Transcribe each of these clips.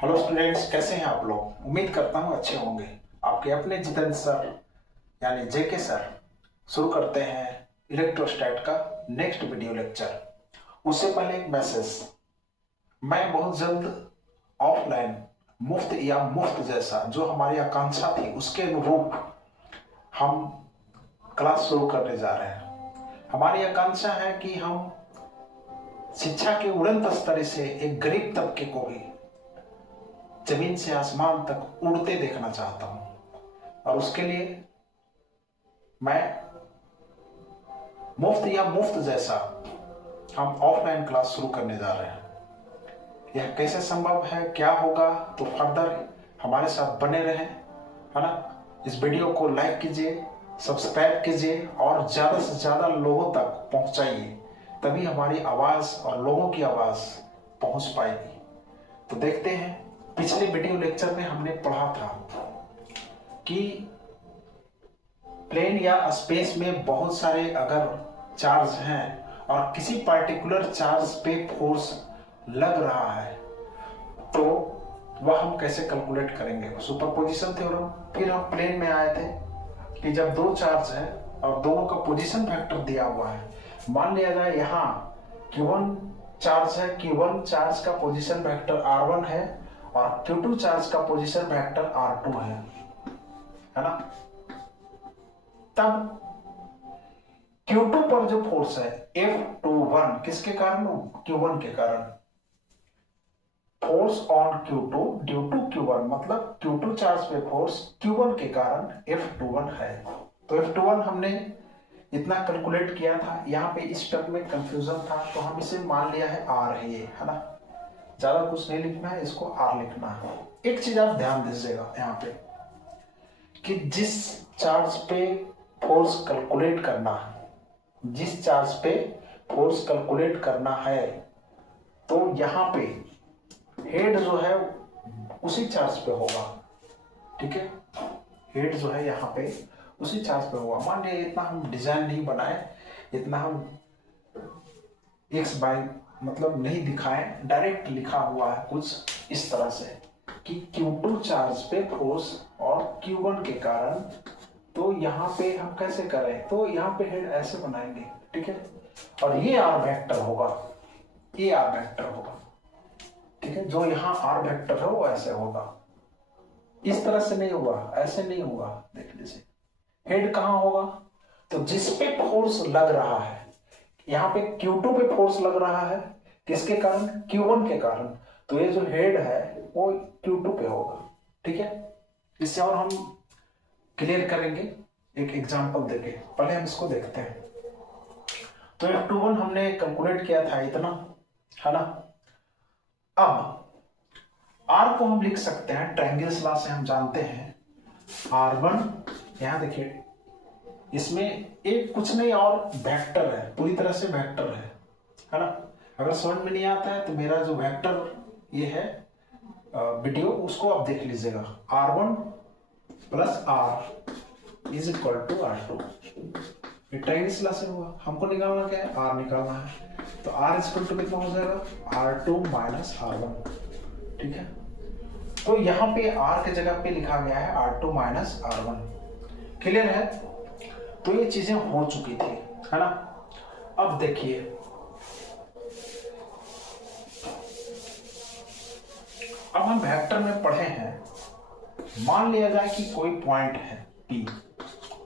Hello students, कैसे हैं आप लोग। उम्मीद करता हूँ अच्छे होंगे। आपके अपने जितेंद्र सर यानी जेके सर शुरू करते हैं इलेक्ट्रोस्टैट का नेक्स्ट वीडियो लेक्चर। उससे पहले एक मैसेज, मैं बहुत जल्द ऑफलाइन मुफ्त या मुफ्त जैसा जो हमारी आकांक्षा थी उसके अनुरूप हम क्लास शुरू करने जा रहे हैं। हमारी आकांक्षा है कि हम शिक्षा के उड़ंत स्तर से एक गरीब तबके को भी जमीन से आसमान तक उड़ते देखना चाहता हूं, और उसके लिए मैं मुफ्त या मुफ्त जैसा हम ऑफलाइन क्लास शुरू करने जा रहे हैं। यह कैसे संभव है, क्या होगा, तो फर्दर हमारे साथ बने रहें, है ना। इस वीडियो को लाइक कीजिए, सब्सक्राइब कीजिए और ज्यादा से ज्यादा लोगों तक पहुंचाइए, तभी हमारी आवाज और लोगों की आवाज पहुंच पाएगी। तो देखते हैं, पिछले वीडियो लेक्चर में हमने पढ़ा था कि प्लेन या स्पेस में बहुत सारे अगर चार्ज हैं और किसी पार्टिकुलर चार्ज पे फोर्स लग रहा है तो वह हम कैसे कैलकुलेट करेंगे, सुपरपोजिशन थ्योरम। फिर हम प्लेन में आए थे कि जब दो चार्ज है और दोनों का पोजीशन वेक्टर दिया हुआ है, मान लिया जाए यहाँ Q1 चार्ज है, Q1 चार्ज का पोजीशन वेक्टर R1 है और Q2 चार्ज का पोजीशन वेक्टर R2 है ना। तब Q2 पर जो फोर्स है F21 किसके कारण, Q1 के कारण। Force on Q2 due to Q1 मतलब Q2 चार्ज पे फोर्स Q1 के कारण F21 है। तो F21 हमने इतना कैलकुलेट किया था। यहाँ पे इस स्टेप में कंफ्यूजन था तो हम इसे मान लिया है R है, ये है ना। ज्यादा कुछ नहीं लिखना है, इसको R लिखना है। एक चीज आप ध्यान दीजिएगा यहाँ पे कि जिस चार्ज पे फोर्स कैलकुलेट करना है, जिस चार्ज पे फोर्स कैलकुलेट करना है, तो यहाँ पे हेड जो है उसी चार्ज पे होगा, ठीक है। हेड जो है यहाँ पे उसी चार्ज पे होगा। मान लिया इतना हम डिजाइन नहीं बनाए, इतना हम एक्स बाय मतलब नहीं दिखाए, डायरेक्ट लिखा हुआ है कुछ इस तरह से कि Q2 चार्ज पे फोर्स और Q1 के कारण। तो यहाँ पे हम कैसे करें, तो यहाँ पे हेड ऐसे बनाएंगे, ठीक है। और ये R वेक्टर होगा, ये R वेक्टर होगा, ठीक है। जो यहाँ R वेक्टर है वो ऐसे होगा, इस तरह से नहीं होगा, ऐसे नहीं होगा। देख लीजिए हेड कहाँ होगा, तो जिस पे फोर्स लग रहा है, यहाँ पे Q2 पे फोर्स लग रहा है, किसके कारण, Q1 के कारण। तो ये जो हेड है वो Q2 पे होगा, ठीक है। इससे और हम क्लियर करेंगे एक एग्जांपल देके। पहले हम इसको देखते हैं। तो F21 हमने कैलकुलेट किया था इतना, है ना। अब R को हम लिख सकते हैं, ट्रायंगल्स लॉ से हम जानते हैं R1, यहाँ देखिए इसमें एक कुछ नहीं और वेक्टर है, पूरी तरह से वेक्टर है ना। अगर समझ में नहीं आता है तो मेरा जो वेक्टर ये है वीडियो, उसको आप देख लीजिएगा। R1 plus R is equal to R2। ये ट्रायंगल्स लॉ से हुआ। हमको निकालना क्या है, R निकालना है। तो R इज इक्वल टू कितना हो जाएगा, R2 माइनस R1, ठीक है। तो यहाँ पे R के जगह पे लिखा गया है R2 माइनस R1। क्लियर है। तो ये चीजें हो चुकी थी, है ना। अब देखिए अब हम वेक्टर में पढ़े हैं, मान लिया जाए कि कोई पॉइंट है P।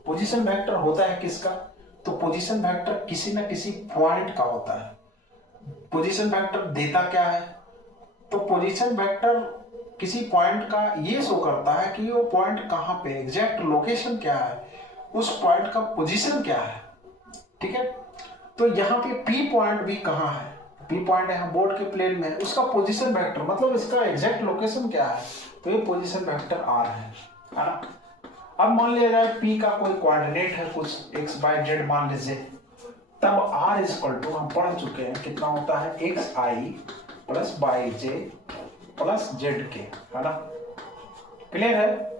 पोजीशन वेक्टर होता है किसका, तो पोजीशन वेक्टर किसी ना किसी पॉइंट का होता है। पोजीशन वेक्टर देता क्या है, तो पोजीशन वेक्टर किसी पॉइंट का ये शो करता है कि वो पॉइंट कहाँ पे, एग्जैक्ट लोकेशन क्या है, उस पॉइंट का पोजीशन क्या है, ठीक है। तो यहाँ पे P पॉइंट भी कहाँ है, P पॉइंट यहाँ बोर्ड के प्लेन में है, उसका पोजीशन वेक्टर मतलब इसका एग्जैक्ट लोकेशन क्या है, तो ये पोजीशन वेक्टर R है ना। अब मान लिया जाए P का कोई कोऑर्डिनेट है कुछ x y z मान लीजिए, तब R इज इक्वल टू हम पढ़ चुके हैं कितना होता है, xi plus yj plus zk, है ना। क्लियर है,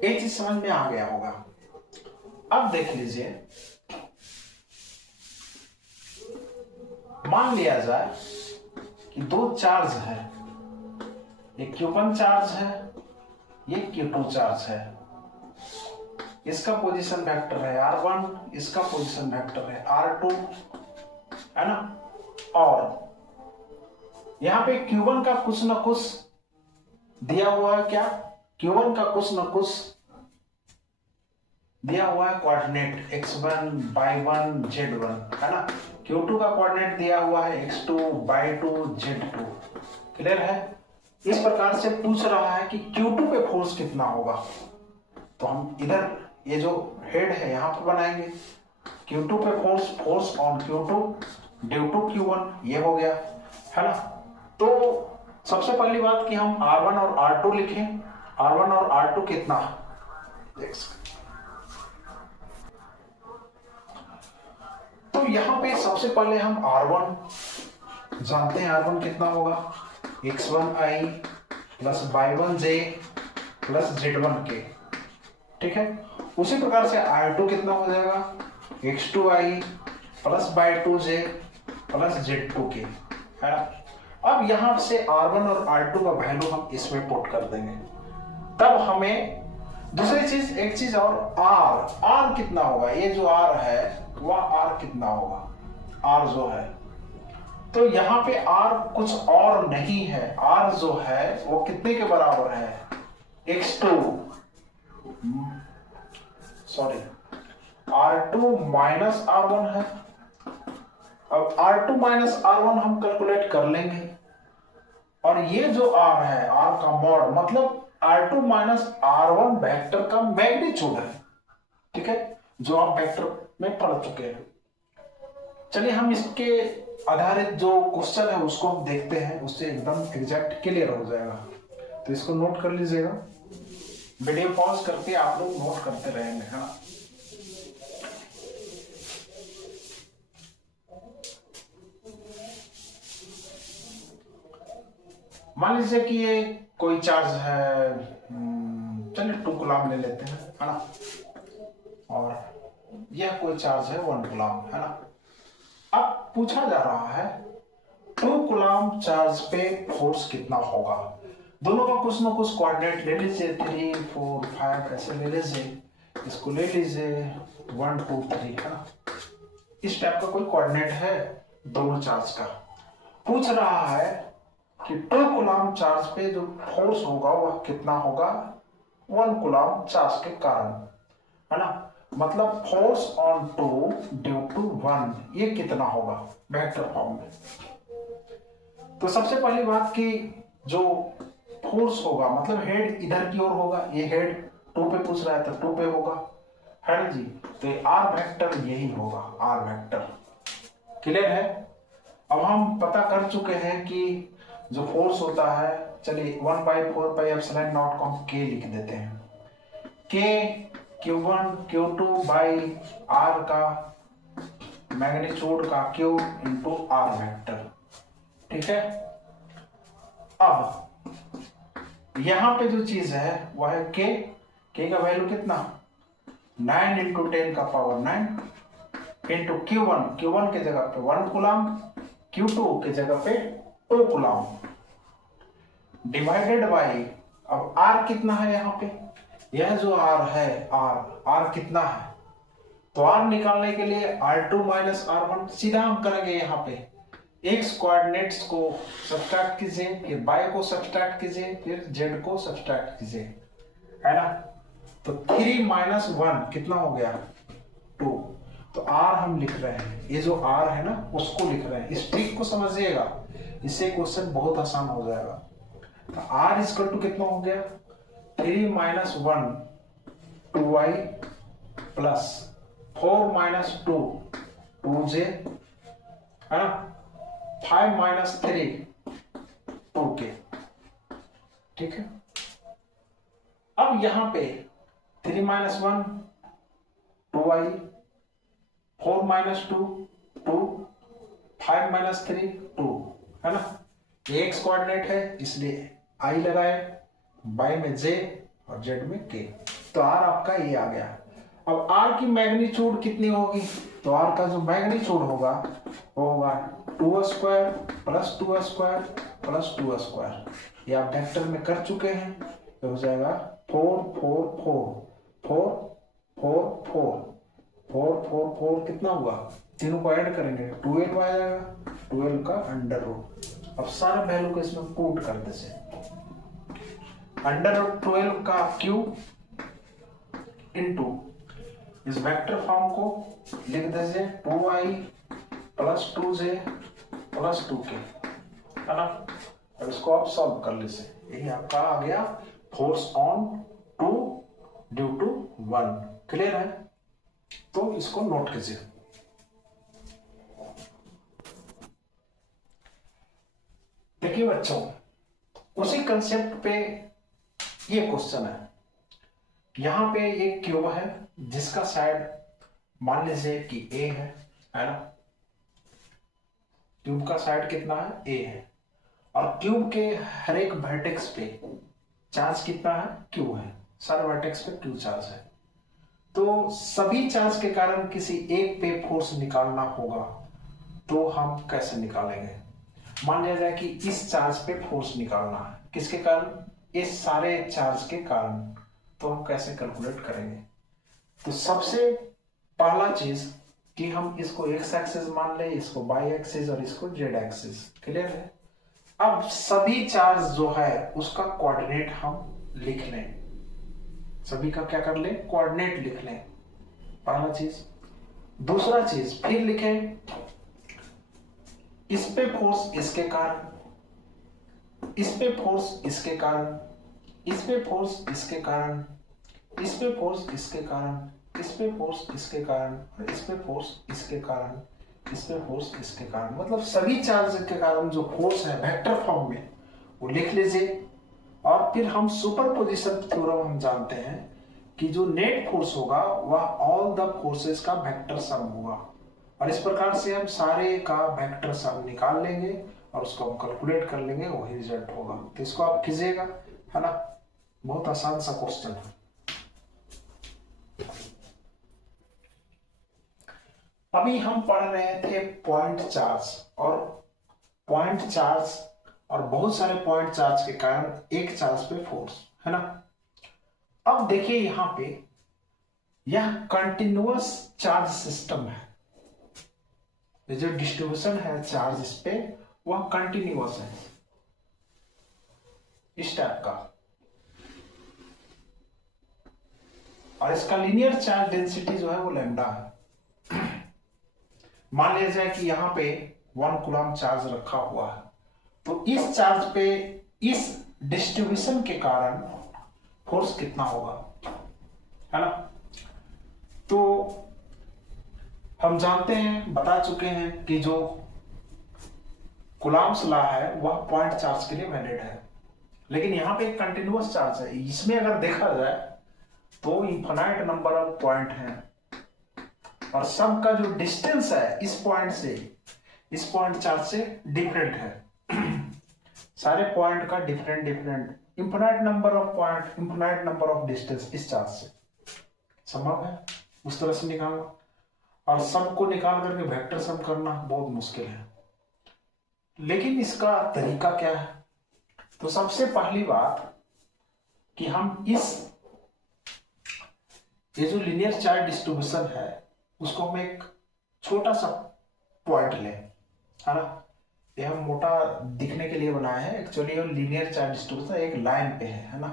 ये चीज समझ में आ गया होगा। अब देख लीजिए, मान लिया जाए कि दो चार्ज है एक Q1 चार्ज है, ये Q2 चार्ज है। इसका पोजीशन वेक्टर है R1, इसका पोजीशन वेक्टर है R2, है ना। और यहां पे Q1 का कुछ ना कुछ दिया हुआ है, क्या Q1 का कुछ ना कुछ दिया हुआ है कोऑर्डिनेट x1, y1, z1, है ना। Q2 का कोऑर्डिनेट दिया हुआ है x2, y2, z2। क्लियर है। इस प्रकार से पूछ रहा है कि Q2 पे फोर्स कितना होगा, तो हम इधर ये जो हेड है यहां पर बनाएंगे। Q2 पे force on Q2 due to Q1, ये हो गया, है ना। तो सबसे पहली बात कि हम R1 और R2 लिखें। R1 और R2 कितना, तो यहां पे सबसे पहले हम R1 जानते हैं। R1 कितना होगा, x1i plus y1j plus z1k, ठीक है। उसी प्रकार से R2 कितना हो जाएगा, x2i plus y2j plus z2k, है ना। अब यहां से R1 और R2 का वैल्यू हम इसमें पुट कर देंगे, तब हमें दूसरी चीज, एक चीज और, R कितना होगा, ये जो R है वह R कितना होगा, R जो है, तो यहाँ पे R कुछ और नहीं है, R जो है वो कितने के बराबर है, x2 sorry R2 minus R1 है। अब R2 माइनस R1 हम कैलकुलेट कर लेंगे, और ये जो R है, R का मॉड मतलब R2 माइनस R1 वेक्टर का मैग्नीट्यूड है, ठीक है, जो आप वेक्टर में पढ़ चुके हैं। चलिए हम इसके आधारित जो क्वेश्चन है उसको हम देखते हैं, उससे एकदम एग्जैक्ट क्लियर हो जाएगा। तो इसको नोट कर लीजिएगा, वीडियो पॉज करके आप लोग नोट करते रहेंगे, है ना। मान लीजिए कि ये कोई चार्ज है, चलिए 2 कूलम ले लेते हैं, है ना, और यह कोई चार्ज है 1 कूलम, है ना। अब पूछा जा रहा है 2 कूलम चार्ज पे फोर्स कितना होगा। दोनों का कुछ ना कुछ कोऑर्डिनेट ले लीजिए, 3, 4, 5 ऐसे ले लीजिए, इसको ले लीजिए 1, 2, 3, है ना। इस टाइप का कोई कोऑर्डिनेट है दोनों चार्ज का। पूछ रहा है कि 2 कूलम चार्ज पे जो फोर्स होगा वह कितना होगा 1 कूलम चार्ज के कारण, है ना। मतलब फोर्स ऑन 2 ड्यू टू 1, ये कितना होगा वेक्टर फॉर्म में। तो सबसे पहली बात कि जो फोर्स होगा मतलब हेड इधर की ओर होगा, ये हेड 2 पे पूछ रहा है तो 2 पे होगा, है ना जी। तो ये R वेक्टर यही होगा, R वेक्टर। क्लियर है। अब हम पता कर चुके हैं कि जो फोर्स होता है, चलिए 1/4πε0 को हम K लिख देते हैं। K Q1 Q2 by R का मैग्नीट्यूड का Q इंटू R वेक्टर, ठीक है। अब यहां पे जो चीज है वह है K का वैल्यू कितना, 9 इंटू 10 का पावर 9 इंटू Q1 के जगह पे 1 कूलम, Q2 के जगह पे 2 कूलम, डिवाइडेड बाई, अब R कितना है यहाँ पे, यह जो R है, R कितना है, तो R निकालने के लिए R2 माइनस R1 सीधा हम करेंगे। यहाँ पे x कोऑर्डिनेट्स को सब्ट्रैक्ट कीजिए, फिर y को सब्ट्रैक्ट कीजिए, फिर z को सब्ट्रैक्ट कीजिए, है ना। तो 3 माइनस 1 कितना हो गया 2। तो R हम लिख रहे हैं, ये जो R है ना उसको लिख रहे हैं। इस ट्रिक को समझिएगा, इससे क्वेश्चन बहुत आसान हो जाएगा। तो R इक्वल टू कितना हो गया 3 minus 1 2y plus 4 minus 2 2j, है ना, 5 माइनस 3 2k, ठीक है। अब यहां पे 3 माइनस 1 2y, 4 माइनस 2 2, 5 माइनस 3 2, है ना। ये x कोऑर्डिनेट है इसलिए I लगाए, y में j और z में k। तो r आपका ये आ गया। अब r की मैग्नीट्यूड कितनी होगी, तो r का जो मैग्नीट्यूड होगा वो होगा 2 square plus 2 square plus 2 square, ये आप वेक्टर में कर चुके हैं, तो हो जाएगा 4 4 4 4 4 4 4 4 4 कितना हुआ, तीनों को ऐड करेंगे 12 आ जाएगा, 12 का अंडर रूट। अब सारे वैल्यू को इसमें पुट कर दीजिए, अंडर रूट 12 का क्यूब इनटू इस वेक्टर फॉर्म को लिख दीजिए 2i plus 2j plus 2k, है ना। अब इसको आप सॉल्व कर लीजिए, यही आपका आ गया force on 2 due to 1। Clear है, तो इसको नोट कीजिए। देखिए बच्चों, उसी कंसेप्ट पे ये क्वेश्चन है। यहां पे एक क्यूब है जिसका साइड मान लीजिए कि ए है ना। क्यूब का साइड कितना है, ए है, और क्यूब के हर एक वर्टेक्स पे चार्ज कितना है, क्यू है, सारे वर्टेक्स पे क्यू चार्ज है। तो सभी चार्ज के कारण किसी एक पे फोर्स निकालना होगा, तो हम कैसे निकालेंगे। मान लिया जाए कि इस चार्ज पे फोर्स निकालना है, किसके कारण, इस सारे चार्ज के कारण, तो हम कैसे कैलकुलेट करेंगे। तो सबसे पहला चीज कि हम इसको एक्स एक्सिस मान ले, इसको वाई एक्सिस और इसको जेड एक्सिस। क्लियर है। अब सभी चार्ज जो है उसका कोऑर्डिनेट हम लिख लें, सभी का क्या कर ले, कोऑर्डिनेट लिख लें, पहला चीज। दूसरा चीज फिर लिखें इस पे फोर्स इसके कारण, इस पे फोर्स इसके कारण, इस पे फोर्स इसके कारण, इस पे फोर्स इसके कारण, इस पे फोर्स इसके कारण, और इस पे फोर्स इसके कारण, इस पे फोर्स इसके कारण। मतलब सभी चार्ज के कारण जो फोर्स है वेक्टर फॉर्म में वो लिख लीजिए। और फिर हम सुपरपोजिशन थ्योरम हम जानते हैं कि जो नेट फोर्स होगा वह ऑल द फोर्सेस का वेक्टर सम होगा, और इस प्रकार से हम सारे का वेक्टर सम निकाल लेंगे और उसको हम कैलकुलेट कर लेंगे, वही रिजल्ट होगा। तो इसको आप कीजिएगा, है ना, बहुत आसान सा क्वेश्चन है। अभी हम पढ़ रहे थे पॉइंट चार्ज, और पॉइंट चार्ज और बहुत सारे पॉइंट चार्ज के कारण एक चार्ज पे फोर्स, है ना। अब देखिए यहां पे यह कंटिन्यूअस चार्ज सिस्टम है, ये जो डिस्ट्रीब्यूशन है चार्ज इस पे वह कंटिन्यूअस है, इस टाइप का, और इसका लीनियर चार्ज डेंसिटी जो है वो लैम्डा है। मान लिया जाए कि यहां पे 1 कूलम चार्ज रखा हुआ है, तो इस चार्ज पे इस डिस्ट्रीब्यूशन के कारण फोर्स कितना होगा, है ना। तो हम जानते हैं, बता चुके हैं कि जो कूलम्स लॉ है वह पॉइंट चार्ज के लिए वैलिड है, लेकिन यहां पे एक कंटिन्यूअस चार्ज है, इसमें अगर देखा जाए तो इनफाइनाइट नंबर ऑफ पॉइंट हैं, और सब का जो डिस्टेंस है इस पॉइंट से इस पॉइंट चार्ज से डिफरेंट है। सारे पॉइंट का different different infinite number of point, infinite number of distance इस चार्ज से संभव है उस तरह से निकालना, और सबको निकाल करके वेक्टर सम करना बहुत मुश्किल है। लेकिन इसका तरीका क्या है, तो सबसे पहली बात कि हम ये जो लीनियर चार्ज डिस्ट्रीब्यूशन है उसको हम एक छोटा सा पॉइंट लें, है ना। ये हम मोटा दिखने के लिए बनाया है, एक्चुअली ये लीनियर चार्ज डिस्ट्रीब्यूशन एक लाइन पे है ना,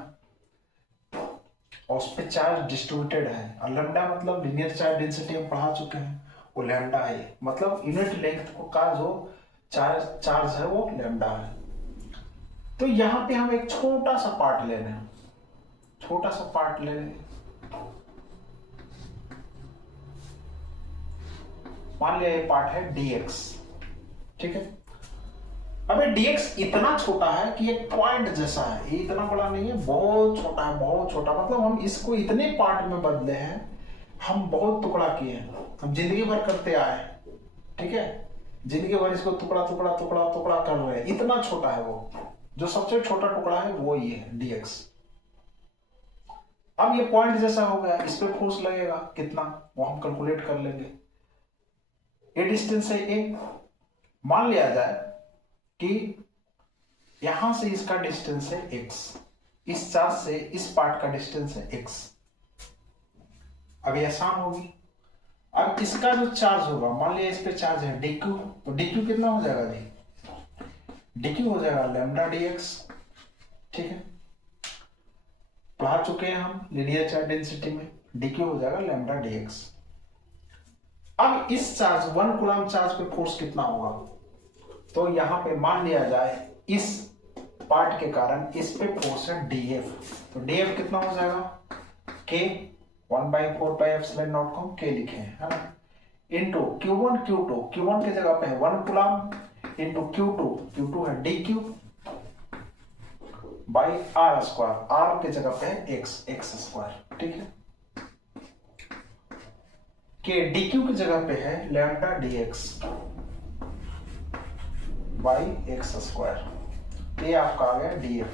और उस पे चार्ज डिस्ट्रीब्यूटेड है, और लैम्डा मतलब लीनियर चार्ज डेंसिटी हम पढ़ा चुके हैं, वो लैम्डा है, मतलब यूनिट लेंथ का जो चार्ज है वो लैम्डा है। तो यहां पे हम एक छोटा सा पार्ट ले रहे हैं, छोटा सा पार्ट ले रहे हैं, मान लिया ये पार्ट है dx, ठीक है। अब ये dx इतना छोटा है कि एक पॉइंट जैसा है, ये इतना बड़ा नहीं है, बहुत छोटा है, बहुत छोटा, मतलब हम इसको इतने पार्ट में बदले हैं, हम बहुत टुकड़ा किए हैं, हम जिंदगी भर करते आए, ठीक है, जिंदगी भर इसको टुकड़ा टुकड़ा टुकड़ा टुकड़ा कर रहे हैं, इतना छोटा है वो, जो सबसे छोटा टुकड़ा है वो ये है dx। अब ये पॉइंट जैसा हो गया, इस पे फोर्स लगेगा कितना वो हम कैलकुलेट कर लेंगे। ए डिस्टेंस है ए, मान लिया जाए कि यहां से इसका डिस्टेंस है x, इस चार्ज से इस पार्ट का डिस्टेंस है x। अब ये आसान होगी। अब इसका जो चार्ज होगा, मान लिया इस पे चार्ज है dq, तो dq कितना हो जाएगा जी, dq हो जाएगा लैम्डा dx। ठीक है, पढ़ा चुके हैं हम लीनियर चार्ज डेंसिटी में, dq हो जाएगा लैम्डा dx। अब इस चार्ज 1 कूलम चार्ज पे फोर्स कितना होगा, तो यहां पे मान लिया जाए इस पार्ट के कारण इस पे फोर्स है df, तो df कितना हो जाएगा, k 1/4 को k लिखे हैं, है ना, इंटू q1 q2, q1 के जगह पे है 1 कूलम इंटू q2 है dq by r square, r के जगह पे है x स्क्वायर। ठीक है, के dq की जगह पे है lambda dx by x square, ये आपका आ गया df।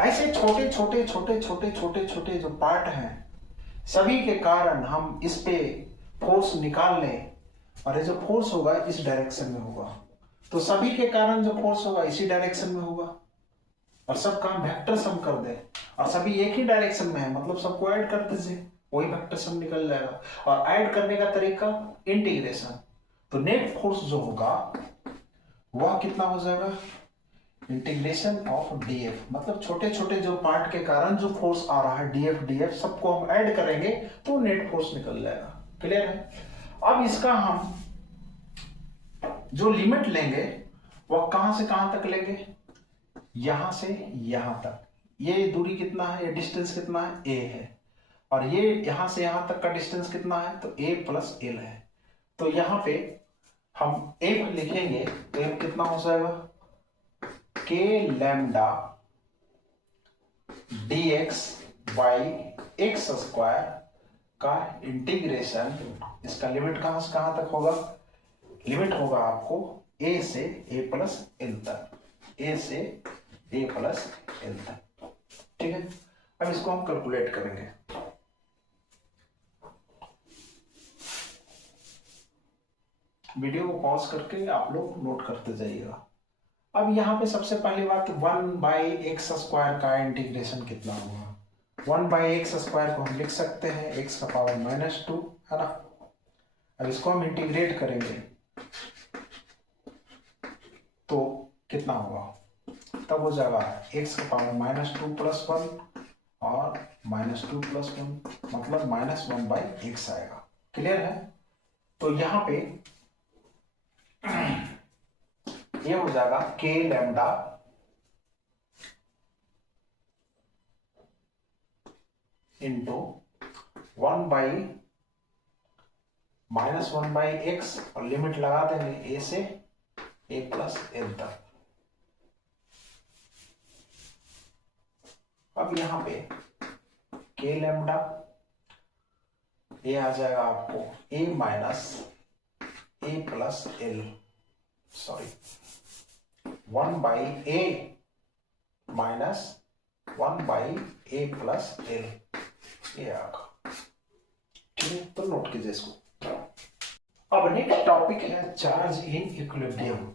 ऐसे छोटे छोटे छोटे छोटे छोटे छोटे जो पार्ट हैं सभी के कारण हम इस पे फोर्स निकाल लें, और ये जो फोर्स होगा इस डायरेक्शन में होगा, तो सभी के कारण जो फोर्स होगा इसी डायरेक्शन में होगा, और सब काम वेक्टर सम कर दे, और सभी एक ही डायरेक्शन में है, मतलब सबको ऐड कर दीजिए, वही वेक्टर सम निकल जाएगा। और ऐड करने का तरीका इंटीग्रेशन, तो नेट फोर्स जो होगा वह कितना हो जाएगा, इंटीग्रेशन ऑफ डीएफ, मतलब छोटे छोटे जो पार्ट के कारण जो फोर्स आ रहा है डीएफ सबको हम ऐड करेंगे तो नेट फोर्स निकल जाएगा। क्लियर है। अब इसका हम जो लिमिट लेंगे वह कहां से कहां तक लेंगे, यहां से यहां तक, ये दूरी कितना है, ये डिस्टेंस कितना है, a है, और ये यहां से यहां तक का डिस्टेंस कितना है, तो a प्लस एल है। तो यहां पे हम f लिखेंगे तो f कितना हो जाएगा, k lambda dx by x square का इंटीग्रेशन, इसका लिमिट कहां से कहां तक होगा, लिमिट होगा आपको a से a प्लस एल तक, a से a प्लस एल तक। ठीक है, अब इसको हम कैलकुलेट करेंगे। वीडियो को पॉज करके आप लोग नोट करते जाइएगा। अब यहाँ पे सबसे पहली बात 1/x स्क्वायर का इंटीग्रेशन कितना होगा, 1/x स्क्वायर को हम लिख सकते हैं x का पावर -2, है ना। अब इसको हम इंटीग्रेट करेंगे तो कितना होगा, तब हो जाएगा x का पावर -2 + 1 और -2 + 1 मतलब -1/x आएगा। क्लियर है। तो यहाँ पे ये हो जाएगा k लैम्डा इंटू 1/-1/x और लिमिट लगा देंगे a से a प्लस एल तक। अब यहाँ पे k लैम्डा ये आ जाएगा आपको a minus a plus L, sorry 1/a minus 1/a plus L, ये आएगा। ठीक है, तो नोट कीजिए इसको। अब नेक्स्ट टॉपिक है चार्ज इन इक्विलिब्रियम।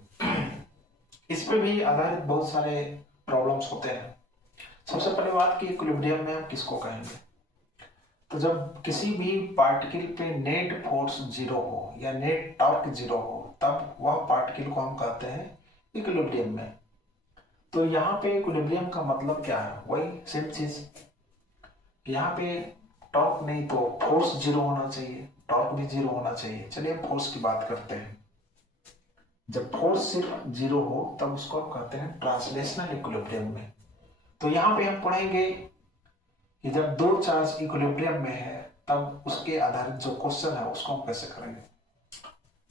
इस पे भी आधारित बहुत सारे प्रॉब्लम्स होते हैं। सबसे पहले बात की इक्विलिब्रियम में हम किसको कहेंगे, तो जब किसी भी पार्टिकल पे नेट फोर्स 0 हो या नेट टॉर्क 0 हो तब वह पार्टिकल को हम कहते हैं इक्विलिब्रियम में। तो यहाँ पे इक्विलिब्रियम का मतलब क्या है, वही सेम चीज, यहाँ पे टॉर्क नहीं तो फोर्स 0 होना चाहिए, टॉर्क भी 0 होना चाहिए। चलिए फोर्स की बात करते हैं। जब फोर्स सिर्फ 0 हो तब उसको हम कहते हैं ट्रांसलेशनल इक्विलिब्रियम में। तो यहाँ पे हम पढ़ेंगे कि जब दो चार्ज इक्विलिब्रियम में है तब उसके आधारित जो क्वेश्चन है उसको हम कैसे करेंगे।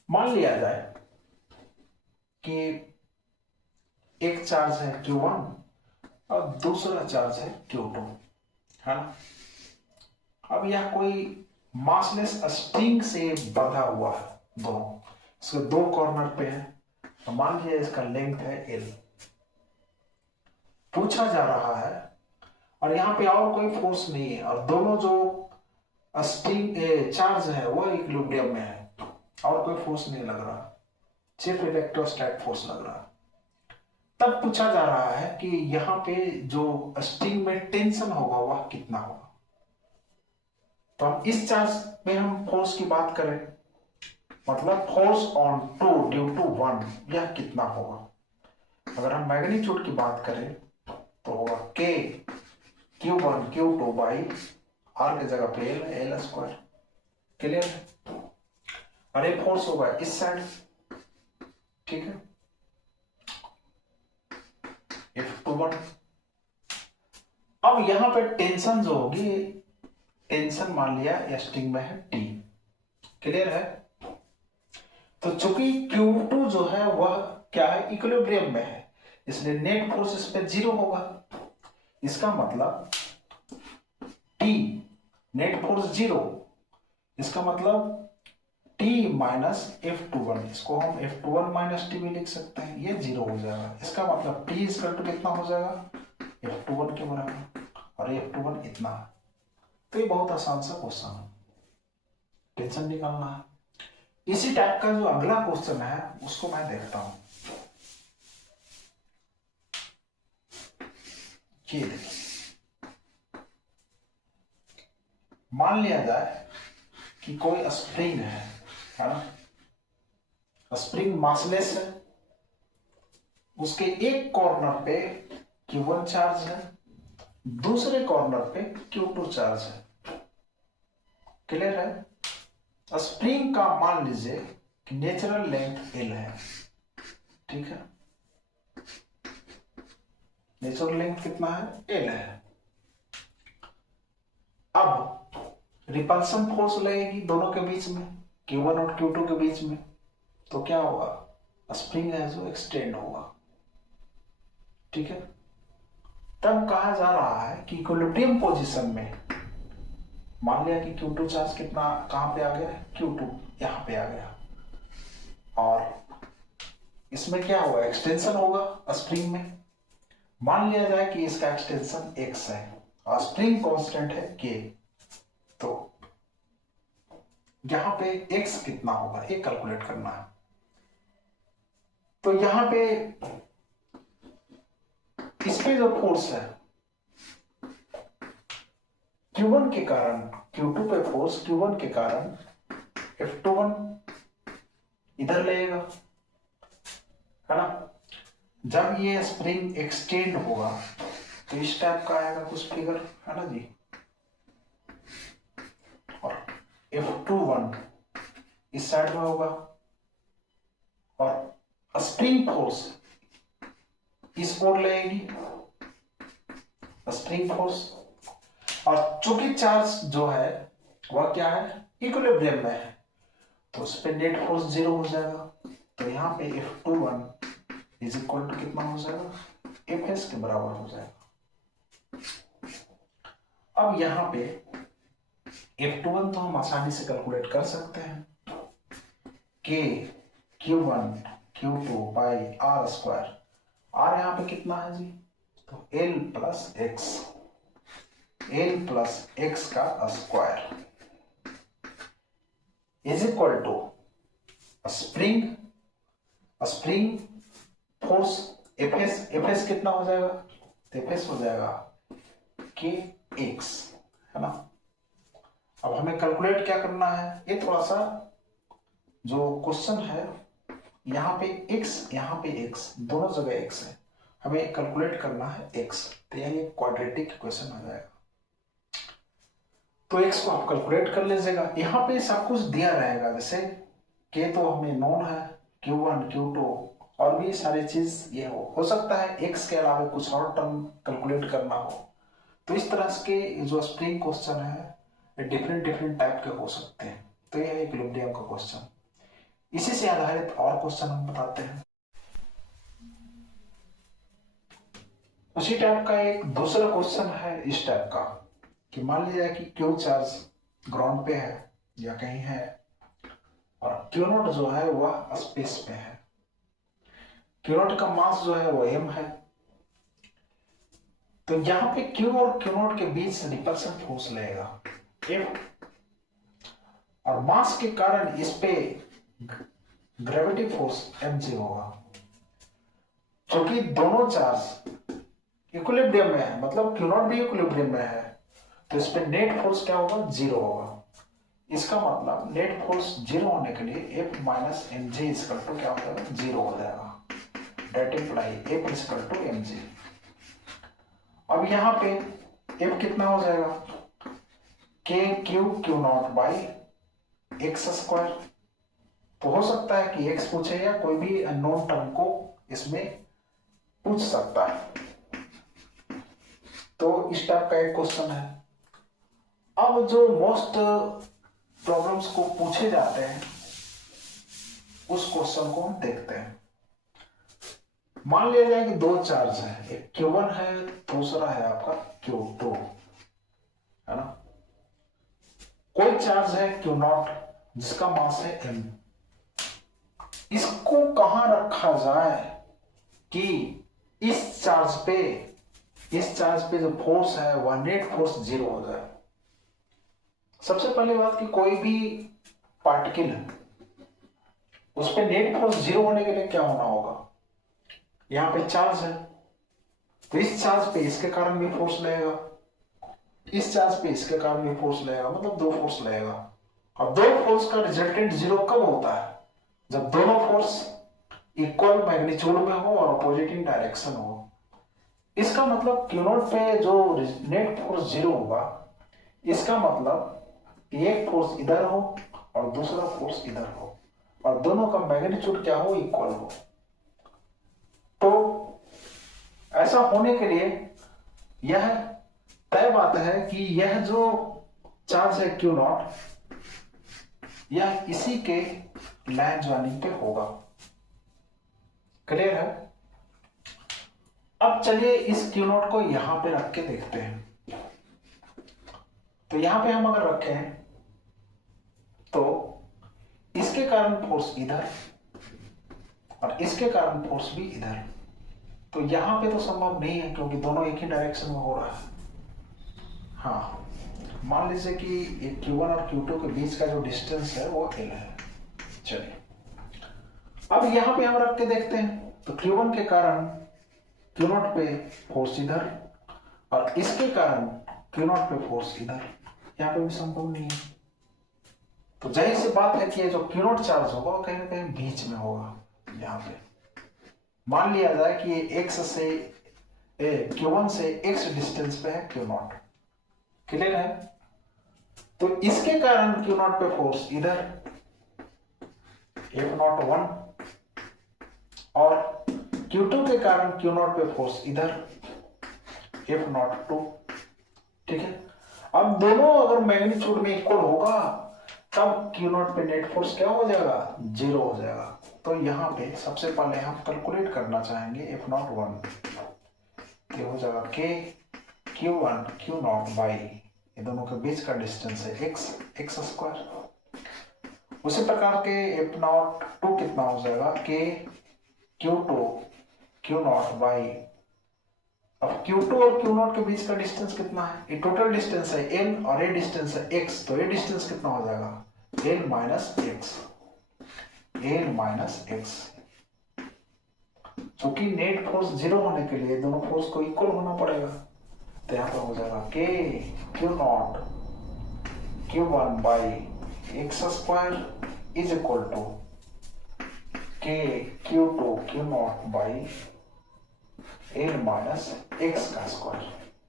मान लिया जाए कि एक चार्ज है Q1 और दूसरा चार्ज है Q2, है ना। अब यह कोई मासलेस स्ट्रिंग से बंधा हुआ है, दोनों इसके दो कॉर्नर पे है, तो मान लीजिए इसका लेंथ है L। पूछा जा रहा है और यहाँ पे और कोई फोर्स नहीं है और दोनों जो स्ट्रिंग चार्ज है वो इक्विलिब्रियम में है और कोई फोर्स नहीं लग रहा, सिर्फ इलेक्ट्रोस्टैटिक फोर्स लग रहा है। तब पूछा जा रहा है कि यहाँ पे जो स्ट्रिंग में टेंशन होगा वह कितना होगा। तो हम इस चार्ज में हम फोर्स की बात करें, मतलब फोर्स ऑन 2 ड्यू टू 1, यह कितना होगा। अगर हम मैग्नीट्यूड की बात करें तो होगा K Q1 Q2 by R की जगह पे L स्क्वायर। क्लियर है। और एक फोर्स होगा इस साइड, ठीक है, F21। अब यहां पे टेंशन जो होगी, टेंशन मान लिया स्ट्रिंग में है T। क्लियर है। तो चूंकि Q2 जो है वह क्या है, इक्विलिब्रियम में है, इसलिए नेट फोर्स इस पे 0 होगा। इसका मतलब T नेट फोर्स 0, इसका मतलब T माइनस F21, इसको हम F21 माइनस T भी लिख सकते हैं, ये 0 हो जाएगा। इसका मतलब T इक्वल टू कितना हो जाएगा, F21 के बराबर, और F21 इतना है। तो ये बहुत आसान सा क्वेश्चन है, टेंशन निकालना है। इसी टाइप का जो अगला क्वेश्चन है उसको मैं देखता हूं। ये देखिए, मान लिया जाए कि कोई स्प्रिंग है ना, स्प्रिंग मासलेस है, उसके एक कॉर्नर पे Q1 चार्ज है, दूसरे कॉर्नर पे Q2 चार्ज है। क्लियर है। स्प्रिंग का मान लीजिए कि नेचुरल लेंथ L है, ठीक है, नेचुरल लेंथ कितना है, L है। अब रिपल्सन फोर्स लगेगी दोनों के बीच में, Q1 और Q2 के बीच में, तो क्या होगा, स्प्रिंग है जो एक्सटेंड होगा, ठीक है। तब कहा जा रहा है कि इक्विलिब्रियम पोजीशन में मान लिया कि Q2 चार्ज कितना कहां पे आ गया, Q2 यहां पे आ गया, और इसमें क्या होगा, एक्सटेंशन होगा स्प्रिंग में। मान लिया जाए कि इसका एक्सटेंशन x है और स्प्रिंग कांस्टेंट है K, तो यहां पे x कितना होगा ये कैलकुलेट करना है। तो यहां पे इस पे जो फोर्स है Q1 के कारण, Q2 पे फोर्स Q1 के कारण F21 इधर लगेगा, है ना। जब ये स्प्रिंग एक्सटेंड होगा तो इस टाइप का आएगा कुछ फिगर, है ना जी, और F21 इस साइड में होगा, और स्प्रिंग फोर्स इस ओर लगेगी, स्प्रिंग फोर्स। और चूंकि चार्ज जो है वह क्या है, इक्विलिब्रियम में है, तो उस पर नेट फोर्स 0 हो जाएगा। तो यहाँ पे F21 इज इक्वल टू कितना हो जाएगा, Fs के बराबर हो जाएगा। अब यहाँ पे F21 तो हम आसानी से कैलकुलेट कर सकते हैं, K Q1 Q2 by R square. R यहाँ पे कितना है जी, तो L प्लस एक्स का square is equal to spring force Fs कितना हो जाएगा, तो Fs हो जाएगा Kx, है ना। अब हमें कैलकुलेट क्या करना है, ये थोड़ा सा जो क्वेश्चन है यहाँ पे x दोनों जगह x है, हमें कैलकुलेट करना है x, तो यानी क्वाड्रेटिक इक्वेशन आ जाएगा। तो x को आप कैलकुलेट कर लीजिएगा। यहाँ पे सब कुछ दिया रहेगा, जैसे k तो हमें नोन है, Q1 Q2 और भी सारी चीज ये हो सकता है x के अलावा कुछ और टर्म कैलकुलेट करना हो। तो इस तरह के जो स्प्रिंग क्वेश्चन है डिफरेंट टाइप के हो सकते हैं। तो यह है इक्विलिब्रियम का क्वेश्चन। इसी से आधारित और क्वेश्चन हम बताते हैं। उसी टाइप का एक दूसरा क्वेश्चन है इस टाइप का कि मान लिया कि Q चार्ज ग्राउंड पे है या कहीं है, और Q नोट जो है वह स्पेस पे है। Q नोट का मास जो है वो m है। तो यहां पे Q और Q नोट के बीच रिपल्सन फोर्स लगेगा m, और मास के कारण इस पे ग्रेविटी फोर्स mg होगा। चूंकि दोनों चार्ज इक्विलिब्रियम में है, मतलब क्यू नॉट भी इक्विलिब्रियम में है, तो इस पे नेट फोर्स क्या होगा, जीरो होगा। इसका मतलब नेट फोर्स जीरो होने के लिए F minus m g equal to क्या हो जाएगा, जीरो हो जाएगा। That implies F equal to m g. अब यहाँ पे F कितना हो जाएगा, K Q naught by x square. तो हो सकता है कि x पूछे या कोई भी अननोन टर्म को इसमें पूछ सकता है। तो इस टाइप का एक क्वेश्चन है। अब जो मोस्ट प्रॉब्लम्स को पूछे जाते हैं उस क्वेश्चन को हम देखते हैं। मान लिया जाए कि दो चार्ज है, एक Q1 है, दूसरा है आपका Q2, है ना। कोई चार्ज है Q0 जिसका मास है m। इसको कहां रखा जाए कि इस चार्ज पे जो फोर्स है वह नेट फोर्स जीरो हो जाए। सबसे पहली बात कि कोई भी पार्टिकल है उस पे नेट फोर्स जीरो होने के लिए क्या होना होगा, यहां पे चार्ज है तो इस चार्ज पे इसके कारण भी फोर्स लगेगा, इस चार्ज पे इसके कारण भी फोर्स लगेगा, मतलब दो फोर्स लगेगा। अब दो फोर्स का रिजल्टेंट जीरो कब होता है, जब दोनों फोर्स इक्वल मैग्नीट्यूड में हो और अपोजिटिंग डायरेक्शन हो। इसका मतलब Q0 पे जो नेट फोर्स जीरो होगा, इसका मतलब एक फोर्स इधर हो और दूसरा फोर्स इधर हो और दोनों का मैग्नीट्यूड क्या हो, इक्वल हो। तो ऐसा होने के लिए यह तय बात है कि यह जो चार्ज है Q0 यह इसी के लाइन ज्वाइनिंग पे होगा। क्लियर है। अब चलिए इस Q0 को यहां पे रख के देखते हैं। तो यहां पे हम अगर रखें तो इसके कारण फोर्स इधर और इसके कारण फोर्स भी इधर। तो यहां पे तो संभव नहीं है क्योंकि दोनों एक ही डायरेक्शन में हो रहा है। हाँ, मान लीजिए कि Q1 और Q2 के बीच का जो डिस्टेंस है वो L है। चलिए अब यहां पे हम रख के देखते हैं। तो Q1 के कारण Q0 पे फोर्स इधर और इसके कारण Q0 पे फोर्स इधर, यहां पे भी संभव नहीं है। तो जाहिर सी बात है कि जो Q0 चार्ज होगा वो कहीं ना कहीं बीच में होगा। यहां पे मान लिया जाए कि ये x से Q1 से x डिस्टेंस पे है Q0। क्लियर है। तो इसके कारण Q0 पे फोर्स इधर F01 और Q2 के कारण Q0 पे फोर्स इधर F02। ठीक है। अब दोनों अगर मैग्नीट्यूड में इक्वल होगा तब Q0 पे नेट फोर्स क्या हो जाएगा, जीरो हो जाएगा। तो यहाँ पे सबसे पहले हम कैलकुलेट करना चाहेंगे F01, ये हो जाएगा K Q1 Q0 बाई ये दोनों के बीच का डिस्टेंस है x स्क्वायर। उसी प्रकार के F02 कितना हो जाएगा, K Q2 Q0 बाई, अब Q2 और Q0 के बीच का डिस्टेंस कितना है, ये टोटल डिस्टेंस है L और ये डिस्टेंस है x। तो ये डिस्टेंस कितना हो जाएगा, L माइनस x। क्योंकि नेट फोर्स जीरो होने के लिए दोनों फोर्स को इक्वल होना पड़ेगा। तो यहाँ पर हो जाएगा K Q0 Q1 by x square is equal to K Q2 Q0 by L minus x का स्क्वायर।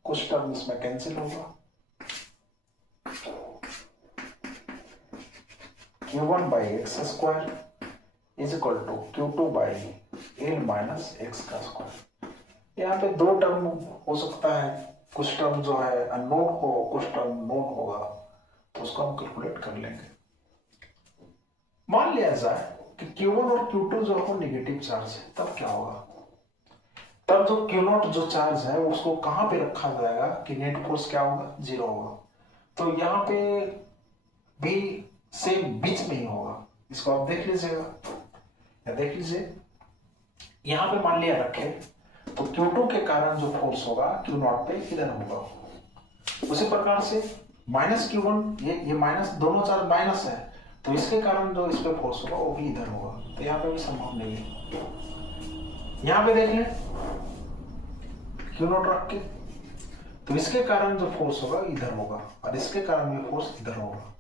कुछ टर्म इसमें कैंसिल होगा। Q1 by x square is equal to Q2 by L minus x का square. यहाँ पे दो term हो सकता है, कुछ टर्म जो है अननोन हो, कुछ टर्म नोन होगा, तो उसको हम कैलकुलेट कर लेंगे। मान लिया जाए कि Q1 और Q2 जो है नेगेटिव चार्ज है, तब क्या होगा, तब जो Q0 जो चार्ज है उसको कहां पे रखा जाएगा कि नेट फोर्स क्या होगा, जीरो होगा। तो यहाँ पे भी सेम बीच में ही होगा। इसको आप देख लीजिएगा, या देख लीजिए यहां पे मान लिया रखे तो Q2 के कारण जो फोर्स होगा Q0 पे इधर होगा। उसी प्रकार से माइनस Q1, ये माइनस, दोनों चार्ज माइनस है तो इसके कारण जो इस पे फोर्स होगा वो भी इधर होगा। तो यहाँ पे भी संभव नहीं है। यहां पे देख लें क्यू नॉट रख के, तो इसके कारण जो फोर्स होगा इधर होगा और इसके कारण भी फोर्स इधर होगा,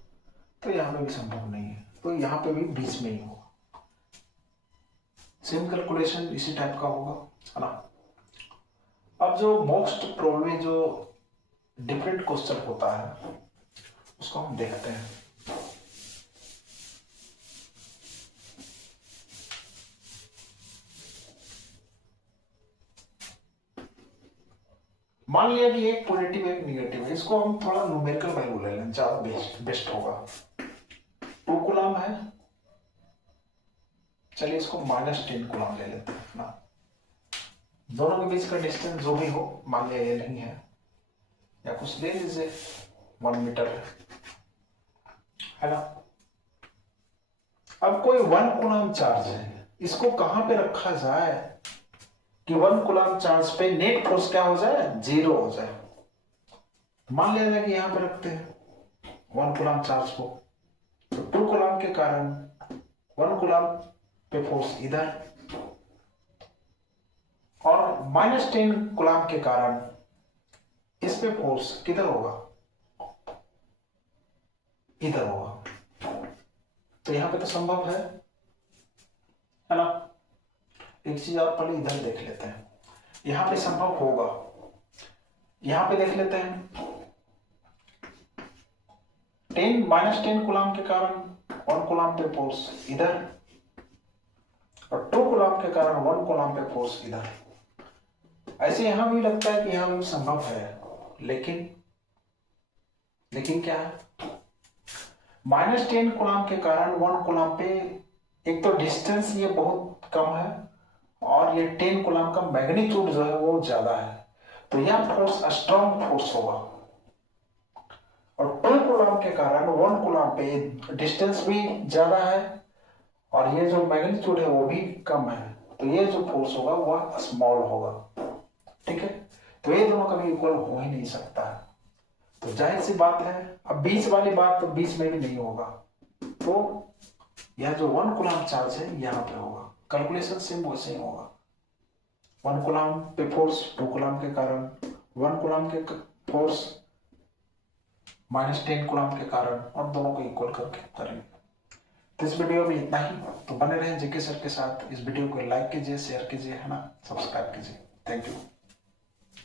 तो यहां पे भी संभव नहीं है, तो यहां पे भी बीच में ही होगा। सेम कैलकुलेशन इसी टाइप का होगा, है ना। अब जो मोस्ट प्रॉब्लम जो डिफरेंट क्वेश्चन होता है उसको हम देखते हैं। मान लिया कि एक पॉजिटिव एक निगेटिव है, इसको हम थोड़ा न्यूमेरिकल वैल्यू ले लें, ज्यादा बेस्ट होगा। 2 कूलम है, चलिए इसको -10 कूलम ले लेते हैं ना। दोनों के बीच का डिस्टेंस जो भी हो, मान लिया ये नहीं है, या कुछ ले लीजिए 1 मीटर है ना। अब कोई 1 कूलम चार्ज है, इसको कहां पे रखा जाए कि 1 कूलम चार्ज पे नेट फोर्स क्या हो जाए, 0 हो जाए। मान लिया जाए कि यहां पे रखते हैं 1 कूलम चार्ज को, तो 2 कूलम के कारण 1 कूलम पे फोर्स इधर, और -10 कूलम के कारण इस पे फोर्स किधर होगा, इधर होगा। तो यहां पे तो संभव है ना। एक चीज और पहले इधर देख लेते हैं, यहां पे संभव होगा। यहां पे देख लेते हैं 10 कूलम के कारण 1 कूलम पे फोर्स इधर, और 2 कूलम के कारण 1 कूलम पे फोर्स इधर। ऐसे यहां भी लगता है कि यहां भी संभव है, लेकिन क्या है, -10 कूलम के कारण 1 कूलम पे एक तो डिस्टेंस ये बहुत कम है, और ये 10 कूलम का मैग्नीट्यूड जो है वो ज्यादा है, तो यह फोर्स स्ट्रॉन्ग फोर्स होगा। और 2 कूलम के कारण 1 कूलम पे डिस्टेंस भी ज्यादा है, और ये जो मैग्नीट्यूड है वो भी कम है, तो ये जो फोर्स होगा वह स्मॉल होगा। ठीक है, तो ये दोनों कभी इक्वल हो ही नहीं सकता है, तो जाहिर सी बात है। अब बीच वाली बात तो बीच में भी नहीं होगा, तो यह जो 1 कूलम चार्ज है यहां पे होगा, कैलकुलेशन सेम वैसे ही होगा। 1 कूलम पे फोर्स 2 कूलम के कारण, 1 कूलम के फोर्स -10 कूलम के कारण, और दोनों को इक्वल करके करेंगे। तो इस वीडियो में इतना ही, तो बने रहें जेके सर के साथ। इस वीडियो को लाइक कीजिए, शेयर कीजिए, है ना, सब्सक्राइब कीजिए। Thank you.